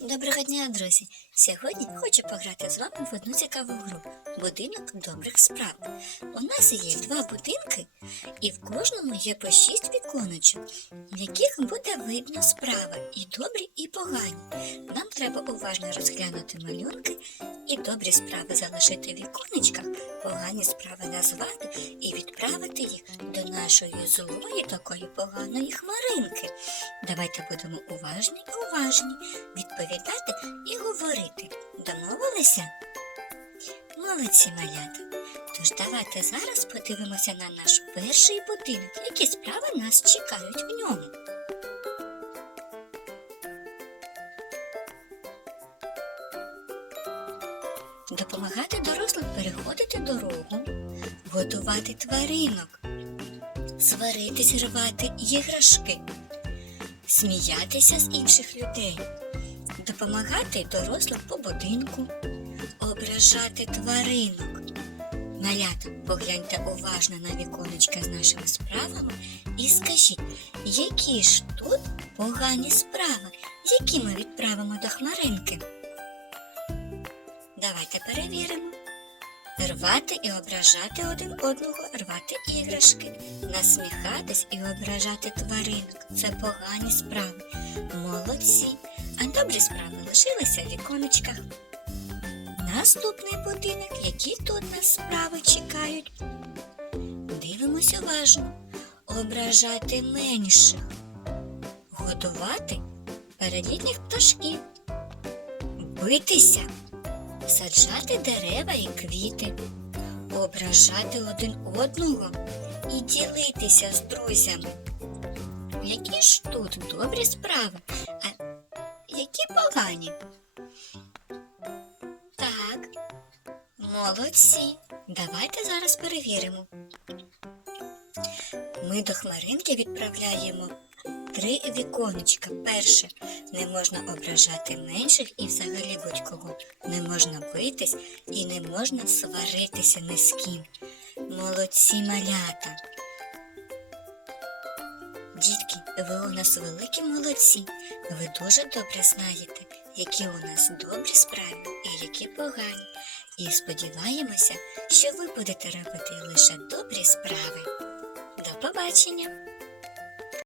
Доброго дня, друзі! Сьогодні хочу пограти з вами в одну цікаву гру Будинок добрих справ. У нас є два будинки, і в кожному є по шість віконечок, в яких буде видно справи і добрі, і погані. Нам треба уважно розглянути малюнки і добрі справи залишити в віконечках, погані справи назвати і відправити їх до нашої злої такої поганої хмаринки. Давайте будемо уважні, уважні, відповідати і говорити. Домовилися? Молодці малята. Тож давайте зараз подивимося на наш перший будинок, які справи нас чекають в ньому. Допомагати дорослим переходити дорогу, годувати тваринок, сваритись, рвати іграшки, сміятися з інших людей, допомагати дорослим по будинку, ображати тваринок. Малята, погляньте уважно на віконечка з нашими справами і скажіть, які ж тут погані справи, які ми відправимо до хмаринки? Давайте перевіримо. Рвати і ображати один одного, рвати іграшки, насміхатись і ображати тваринок. Це погані справи. Молодці. А добрі справи лишилися в віконечках. Наступний будинок, які тут нас справи чекають. Дивимось уважно. Ображати менших, годувати перелітніх пташків, битися, саджати дерева і квіти, ображати один одного і ділитися з друзями. Які ж тут добрі справи, а погані? Так, молодці. Давайте зараз перевіримо. Ми до хмаринки відправляємо три віконечка. Перше, не можна ображати менших і взагалі будь-кого. Не можна битись і не можна сваритися ні з ким. Молодці малята. Дітки, ви у нас великі молодці. Ви дуже добре знаєте, які у нас добрі справи і які погані. І сподіваємося, що ви будете робити лише добрі справи. До побачення!